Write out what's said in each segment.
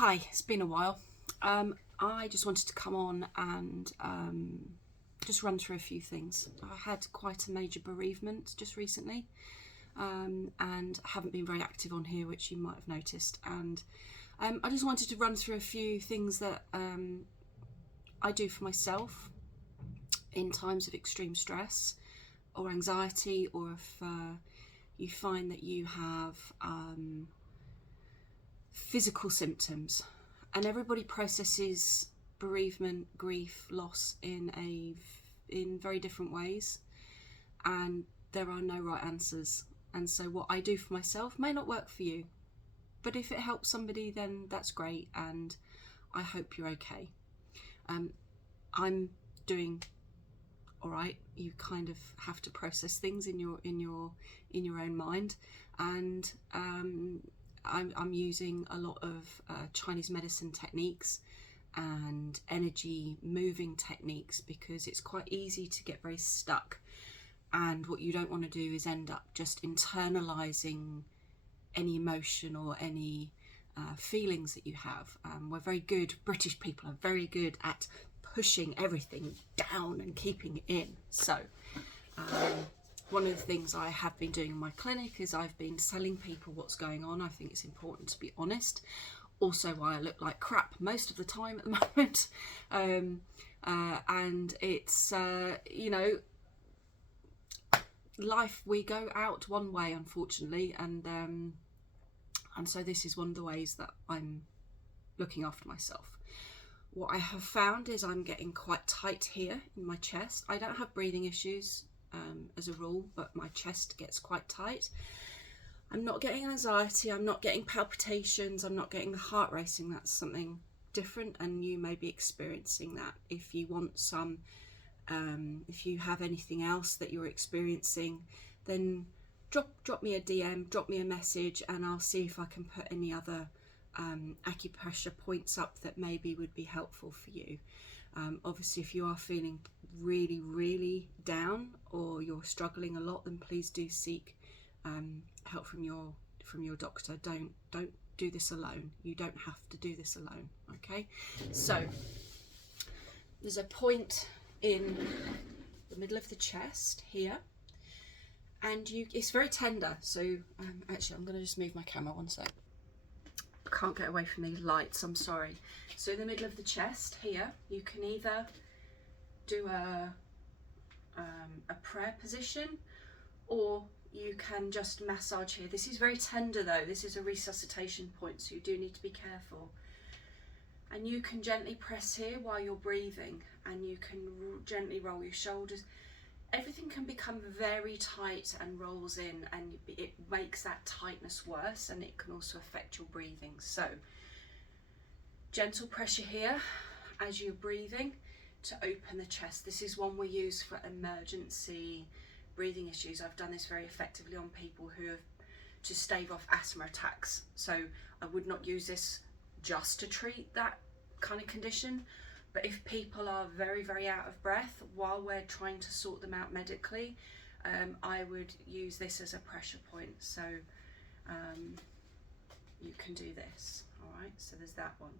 Hi, it's been a while. I just wanted to come on and just run through a few things. I had quite a major bereavement just recently, and haven't been very active on here, which you might have noticed. And I just wanted to run through a few things that I do for myself in times of extreme stress or anxiety, or if you find that you have physical symptoms. And everybody processes bereavement, grief, loss in very different ways, and there are no right answers. And so what I do for myself may not work for you, but if it helps somebody, then that's great, and I hope you're okay. I'm doing all right. You kind of have to process things in your own mind, and I'm using a lot of Chinese medicine techniques and energy moving techniques, because it's quite easy to get very stuck, and what you don't want to do is end up just internalizing any emotion or any feelings that you have. We're very good, British people are very good at pushing everything down and keeping it in. So one of the things I have been doing in my clinic is I've been telling people what's going on. I think it's important to be honest. Also, why I look like crap most of the time at the moment. And it's, life, we go out one way, unfortunately. And so this is one of the ways that I'm looking after myself. What I have found is I'm getting quite tight here in my chest. I don't have breathing issues as a rule, but my chest gets quite tight. I'm not getting anxiety, I'm not getting palpitations, I'm not getting the heart racing. That's something different, and you may be experiencing that. If you want some, if you have anything else that you're experiencing, then drop me a DM, drop me a message, and I'll see if I can put any other acupressure points up that maybe would be helpful for you. Obviously, if you are feeling really down, or you're struggling a lot, then please do seek help from your doctor. Don't do this alone. You don't have to do this alone. Okay, so there's a point in the middle of the chest here, and it's very tender. So actually, I'm going to just move my camera one sec. I can't get away from these lights, I'm sorry. So in the middle of the chest here, you can either do a prayer position, or you can just massage here. This is very tender though. This is a resuscitation point, so you do need to be careful. And you can gently press here while you're breathing, and you can gently roll your shoulders. Everything can become very tight and rolls in, and it makes that tightness worse, and it can also affect your breathing. So gentle pressure here as you're breathing to open the chest. This is one we use for emergency breathing issues. I've done this very effectively on people who have to stave off asthma attacks. So I would not use this just to treat that kind of condition, but if people are very out of breath while we're trying to sort them out medically, I would use this as a pressure point. So you can do this. All right, so there's that one.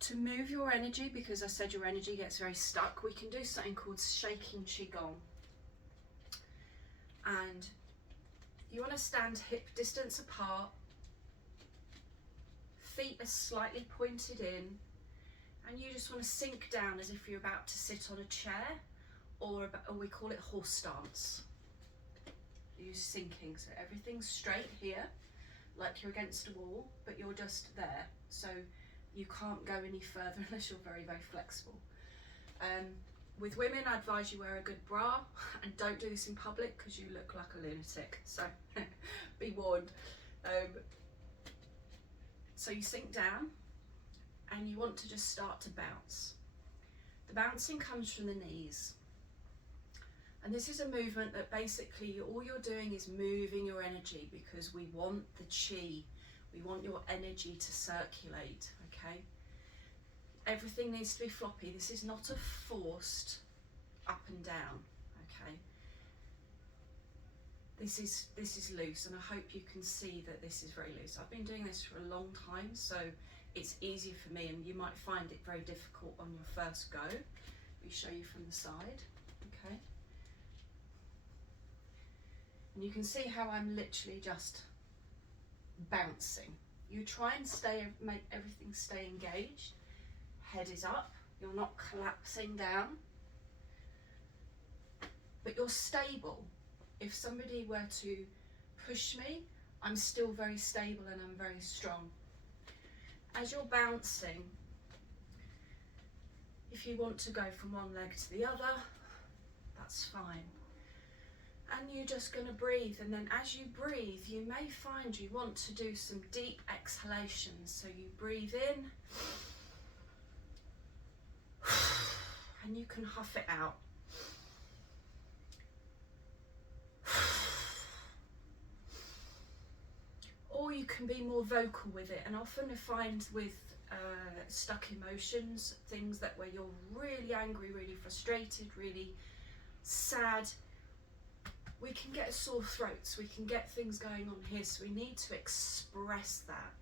To move your energy, because I said your energy gets very stuck, we can do something called shaking Qi Gong. And you want to stand hip distance apart, feet are slightly pointed in, and you just want to sink down as if you're about to sit on a chair, or we call it horse stance. You're sinking, so everything's straight here, like you're against a wall, but you're just there. So you can't go any further unless you're very flexible. With women, I advise you wear a good bra, and don't do this in public because you look like a lunatic, so be warned. So you sink down, and you want to just start to bounce. The bouncing comes from the knees. And this is a movement that basically all you're doing is moving your energy, because we want the Qi, we want your energy to circulate, okay? Everything needs to be floppy. This is not a forced up and down, okay? This is loose, and I hope you can see that this is very loose. I've been doing this for a long time, so it's easier for me, and you might find it very difficult on your first go. Let me show you from the side, okay? And you can see how I'm literally just bouncing. You try and make everything stay engaged. Head is up, you're not collapsing down, but you're stable. If somebody were to push me, I'm still very stable and I'm very strong. As you're bouncing, if you want to go from one leg to the other, that's fine. And you're just going to breathe, and then as you breathe, you may find you want to do some deep exhalations. So you breathe in, and you can huff it out. Or you can be more vocal with it, and often I find with stuck emotions, things that where you're really angry, really frustrated, really sad, we can get sore throats, we can get things going on here, so we need to express that.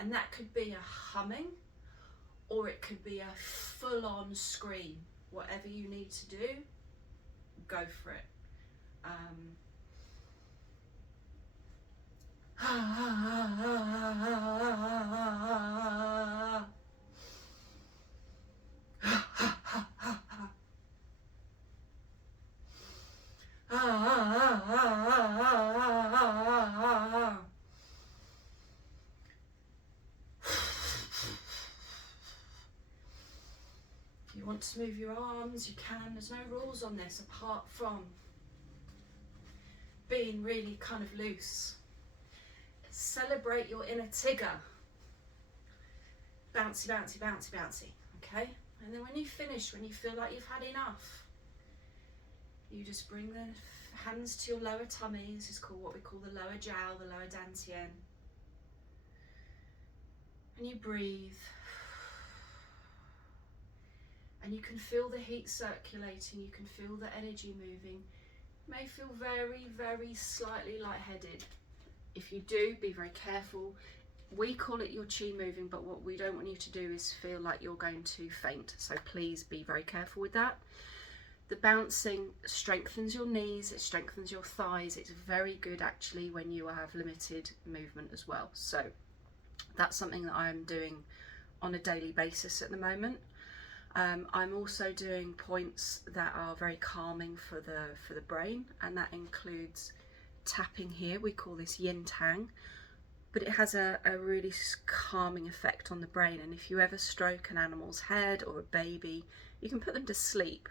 And that could be a humming, or it could be a full-on scream. Whatever you need to do, go for it. If you want to move your arms, you can. There's no rules on this apart from being really kind of loose. Celebrate your inner Tigger. Bouncy, bouncy, bouncy, bouncy, okay? And then when you finish, when you feel like you've had enough, you just bring the hands to your lower tummy. This is called what we call the lower jiao, the lower dantian. And you breathe. And you can feel the heat circulating, you can feel the energy moving. You may feel very, very slightly lightheaded. If you do, be very careful. We call it your Qi moving, but what we don't want you to do is feel like you're going to faint. So please be very careful with that. The bouncing strengthens your knees, it strengthens your thighs. It's very good actually when you have limited movement as well. So that's something that I'm doing on a daily basis at the moment. I'm also doing points that are very calming for the brain, and that includes tapping here. We call this yin tang, but it has a really calming effect on the brain. And if you ever stroke an animal's head or a baby, you can put them to sleep.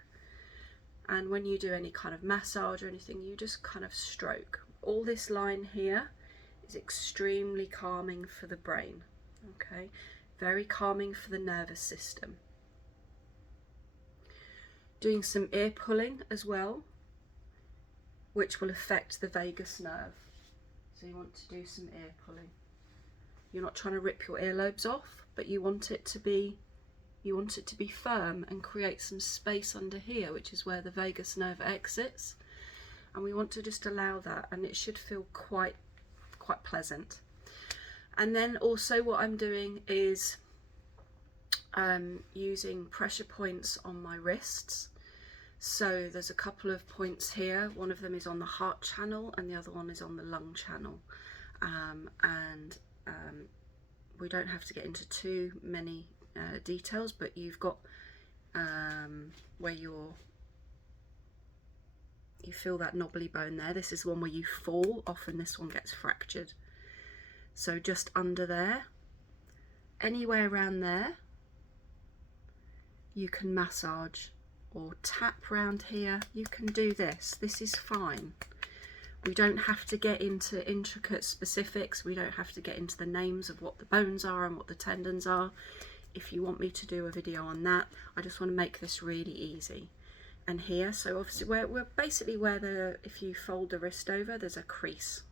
And when you do any kind of massage or anything, you just kind of stroke. All this line here is extremely calming for the brain, okay? Very calming for the nervous system. Doing some ear pulling as well, which will affect the vagus nerve. So you want to do some ear pulling. You're not trying to rip your earlobes off, but you want it to be firm and create some space under here, which is where the vagus nerve exits. And we want to just allow that, and it should feel quite pleasant. And then also what I'm doing is using pressure points on my wrists. So there's a couple of points here. One of them is on the heart channel and the other one is on the lung channel. We don't have to get into too many details, but you've got where you feel that knobbly bone there. This is one where you fall. Often this one gets fractured. So just under there, anywhere around there, you can massage or tap round here. You can do this. This is fine. We don't have to get into intricate specifics. We don't have to get into the names of what the bones are and what the tendons are. If you want me to do a video on that, I just want to make this really easy. And here, so obviously we're basically where if you fold the wrist over, there's a crease,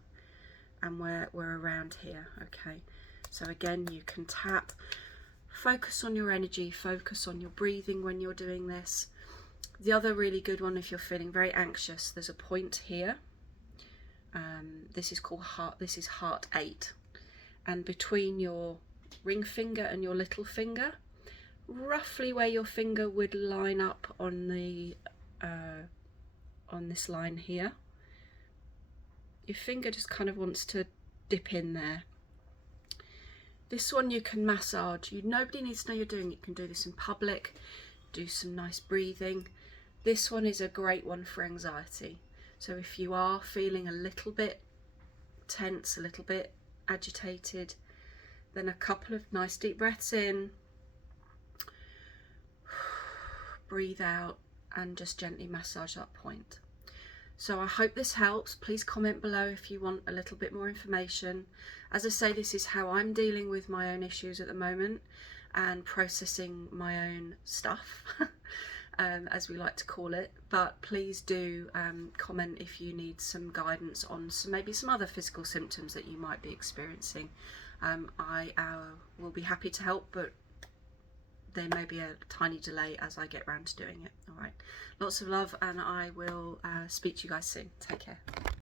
and we're around here, okay? So again, you can tap. Focus on your energy, focus on your breathing when you're doing this. The other really good one, if you're feeling very anxious, there's a point here. This is called heart. This is heart 8, and between your ring finger and your little finger, roughly where your finger would line up on the on this line here. Your finger just kind of wants to dip in there. This one you can massage. Nobody needs to know you're doing it. You can do this in public, do some nice breathing. This one is a great one for anxiety. So if you are feeling a little bit tense, a little bit agitated, then a couple of nice deep breaths in, breathe out, and just gently massage that point. So I hope this helps. Please comment below if you want a little bit more information. As I say, this is how I'm dealing with my own issues at the moment and processing my own stuff, as we like to call it. But please do comment if you need some guidance on maybe some other physical symptoms that you might be experiencing. I will be happy to help, but there may be a tiny delay as I get round to doing it. All right, lots of love, and I will speak to you guys soon. Take care.